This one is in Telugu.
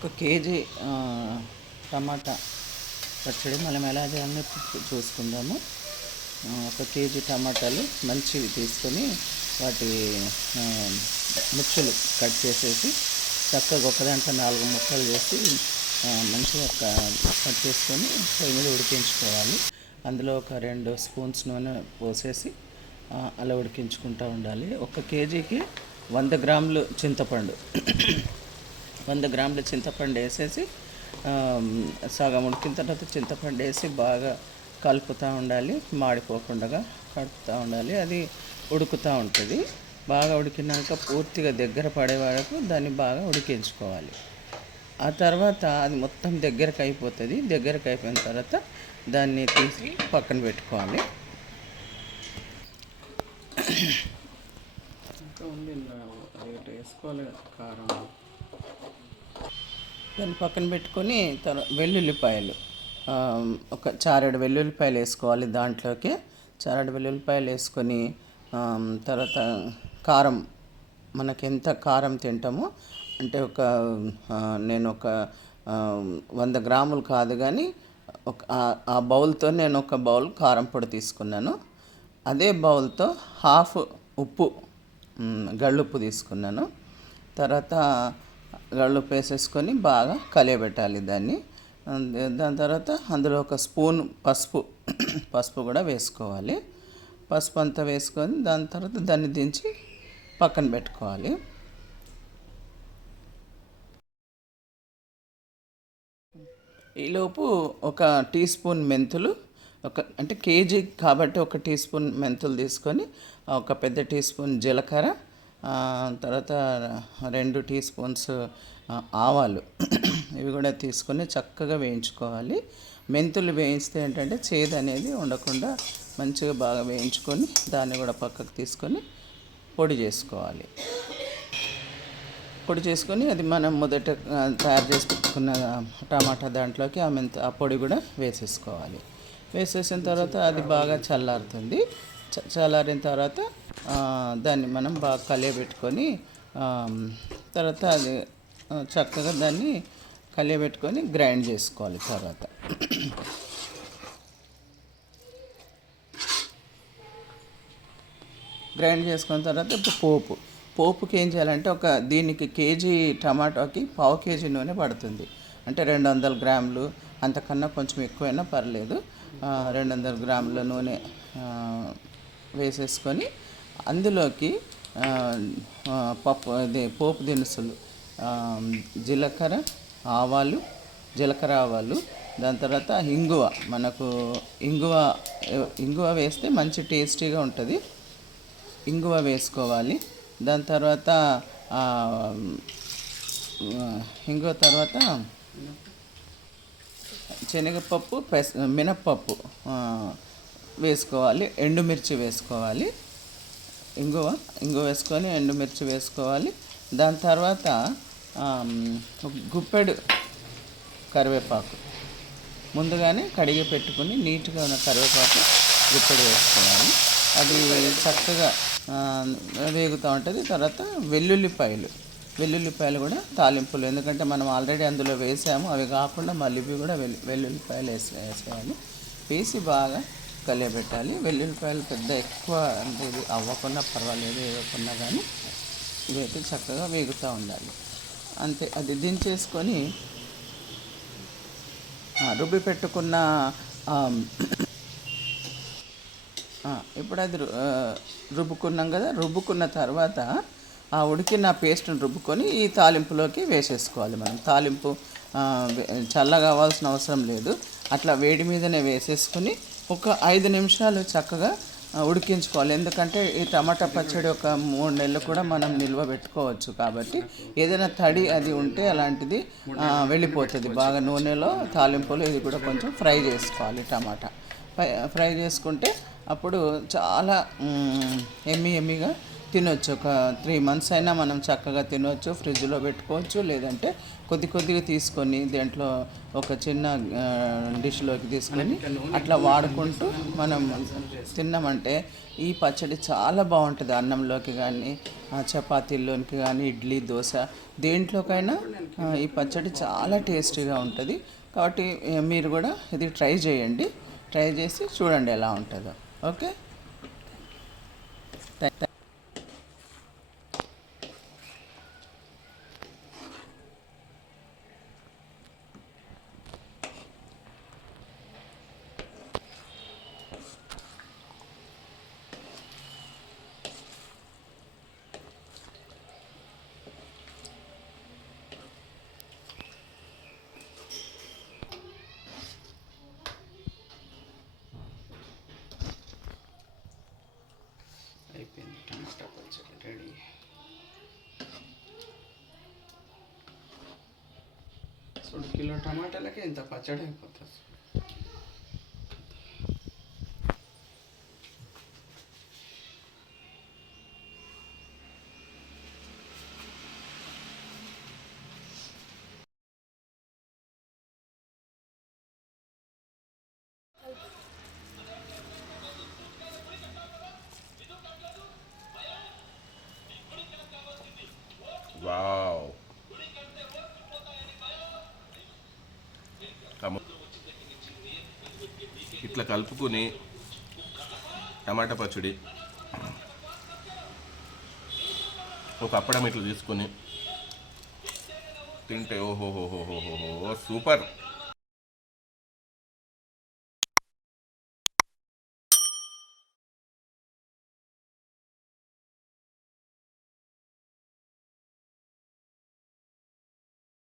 ఒక కేజీ టమాటా పచ్చడి మనం ఎలా చేయాలని చూసుకుందాము. ఒక కేజీ టమాటాలు మంచివి తీసుకొని వాటి ముక్కలు కట్ చేసేసి చక్కగా ఒకదాంట్లో 4 ముక్కలు చేసి మంచిగా కట్ చేసుకొని పొయ్యి మీద ఉడికించుకోవాలి. అందులో ఒక 2 స్పూన్స్ నూనె పోసేసి అలా ఉడికించుకుంటూ ఉండాలి. ఒక కేజీకి 100 గ్రాములు చింతపండు 100 గ్రాముల చింతపండు వేసేసి సగం ఉడికిన తర్వాత చింతపండు వేసి బాగా కలుపుతూ ఉండాలి. మాడిపోకుండా కలుపుతూ ఉండాలి. అది ఉడుకుతూ ఉంటుంది. బాగా ఉడికినాక పూర్తిగా దగ్గర పడే వరకు దాన్ని బాగా ఉడికించుకోవాలి. ఆ తర్వాత అది మొత్తం దగ్గరకు అయిపోతుంది. దగ్గరకు అయిపోయిన తర్వాత దాన్ని తీసి పక్కన పెట్టుకోవాలి. ఇంకా ఉంది వేసుకోవాలి కారం. దాన్ని పక్కన పెట్టుకొని వెల్లుల్లిపాయలు ఒక చారెడు వెల్లుల్లిపాయలు వేసుకోవాలి. దాంట్లోకి చారెడు వెల్లుల్లిపాయలు వేసుకొని తర్వాత కారం మనకి ఎంత కారం తింటామో అంటే నేను ఒక 100 గ్రాములు కాదు కానీ ఆ బౌల్తో నేను ఒక బౌల్ కారం పొడి తీసుకున్నాను. అదే బౌల్తో హాఫ్ ఉప్పు గళ్ళుప్పు తీసుకున్నాను. తర్వాత గళ్ళుప్పు వేసేసుకొని బాగా కలియబెట్టాలి దాన్ని. దాని తర్వాత అందులో ఒక స్పూన్ పసుపు కూడా వేసుకోవాలి. పసుపు అంతా వేసుకొని దాని తర్వాత దాన్ని దించి పక్కన పెట్టుకోవాలి. ఈలోపు ఒక టీ స్పూన్ మెంతులు అంటే కేజీ కాబట్టి ఒక టీ స్పూన్ మెంతులు తీసుకొని ఒక పెద్ద టీ స్పూన్ జీలకర్ర తర్వాత 2 టీ స్పూన్స్ ఆవాలు ఇవి కూడా తీసుకొని చక్కగా వేయించుకోవాలి. మెంతులు వేయిస్తే ఏంటంటే చేదు అనేది ఉండకుండా మంచిగా బాగా వేయించుకొని దాన్ని కూడా పక్కకు తీసుకొని పొడి చేసుకోవాలి. పొడి చేసుకొని అది మనం మొదట తయారు చేసి పెట్టుకున్న టమాటా దాంట్లోకి ఆ పొడి కూడా వేసేసుకోవాలి. వేసేసిన తర్వాత అది బాగా చల్లారుతుంది. చల్లారిన తర్వాత దాన్ని మనం బాగా కలియబెట్టుకొని తర్వాత అది చక్కగా దాన్ని కలియబెట్టుకొని గ్రైండ్ చేసుకోవాలి. తర్వాత గ్రైండ్ చేసుకున్న తర్వాత ఇప్పుడు పోపుకి ఏం చేయాలంటే దీనికి కేజీ టమాటాకి 1/2 కేజీ నూనె పడుతుంది. అంటే 200 గ్రాములు అంతకన్నా కొంచెం ఎక్కువైనా పర్లేదు. 200 గ్రాముల నూనె వేసేసుకొని అందులోకి పోపు దినుసులు జీలకర్ర ఆవాలు దాని తర్వాత మనకు ఇంగువ వేస్తే మంచి టేస్టీగా ఉంటుంది. ఇంగువ వేసుకోవాలి. దాని తర్వాత ఇంగువ తర్వాత శనగపప్పు మినప్పప్పు వేసుకోవాలి. ఎండుమిర్చి వేసుకోవాలి. ఇంగువ వేసుకొని ఎండుమిర్చి వేసుకోవాలి. దాని తర్వాత గుప్పెడు కరివేపాకు ముందుగానే కడిగి పెట్టుకుని నీట్గా ఉన్న కరివేపాకు గుప్పెడు వేసుకోవాలి. అది చక్కగా వేగుతూ ఉంటుంది. తర్వాత వెల్లుల్లిపాయలు కూడా తాలింపులు, ఎందుకంటే మనం ఆల్రెడీ అందులో వేసాము. అవి కాకుండా మళ్ళీ ఇవి కూడా వెల్లుల్లిపాయలు వేసేయాలి. వేసి బాగా కలియబెట్టాలి. వెల్లుల్లిపాయలు ఎక్కువ అంటే ఇది అవ్వకుండా పర్వాలేదు, వేయకుండా కానీ ఇవైతే చక్కగా వేగుతూ ఉండాలి. అంతే. అది దించేసుకొని రుబ్బి పెట్టుకున్న ఇప్పుడు అది రుబ్బుకున్నాం కదా. రుబ్బుకున్న తర్వాత ఆ ఉడికిన పేస్ట్ని రుబ్బుకొని ఈ తాలింపులోకి వేసేసుకోవాలి. మనం తాలింపు చల్లగా అవ్వాల్సిన అవసరం లేదు. అట్లా వేడి మీదనే వేసేసుకొని ఒక 5 నిమిషాలు చక్కగా ఉడికించుకోవాలి. ఎందుకంటే ఈ టమాటా పచ్చడి ఒక 3 నెలలు కూడా మనం నిల్వ పెట్టుకోవచ్చు. కాబట్టి ఏదైనా తడి అది ఉంటే అలాంటిది వెళ్ళిపోతుంది. బాగా నూనెలో తాలింపులో ఇది కూడా కొంచెం ఫ్రై చేసుకోవాలి. టమాటా ఫ్రై చేసుకుంటే అప్పుడు చాలా ఎమ్మీగా తినొచ్చు. ఒక 3 మంత్స్ అయినా మనం చక్కగా తినొచ్చు, ఫ్రిడ్జ్లో పెట్టుకోవచ్చు. లేదంటే కొద్ది కొద్దిగా తీసుకొని దీంట్లో ఒక చిన్న డిష్లోకి తీసుకొని అట్లా వాడుకుంటూ మనం తిన్నామంటే ఈ పచ్చడి చాలా బాగుంటుంది. అన్నంలోకి కానీ, చపాతీల్లోకి కానీ, ఇడ్లీ, దోశ దేంట్లోకైనా ఈ పచ్చడి చాలా టేస్టీగా ఉంటుంది. కాబట్టి మీరు కూడా ఇది ట్రై చేయండి. ట్రై చేసి చూడండి ఎలా ఉంటుందో. ఓకే. అయిపోయింది టమాటా పచ్చడి రెడీ. చూడు, కిలో టమాటాలకే ఇంత పచ్చడి అయిపోతుంది. వావ్. ఇట్లా కలుపుకొని టమాటా పచ్చడి ఒక అప్పడం ఇట్లా తీసుకొని తింటే ఓహోహోహోహోహో సూపర్.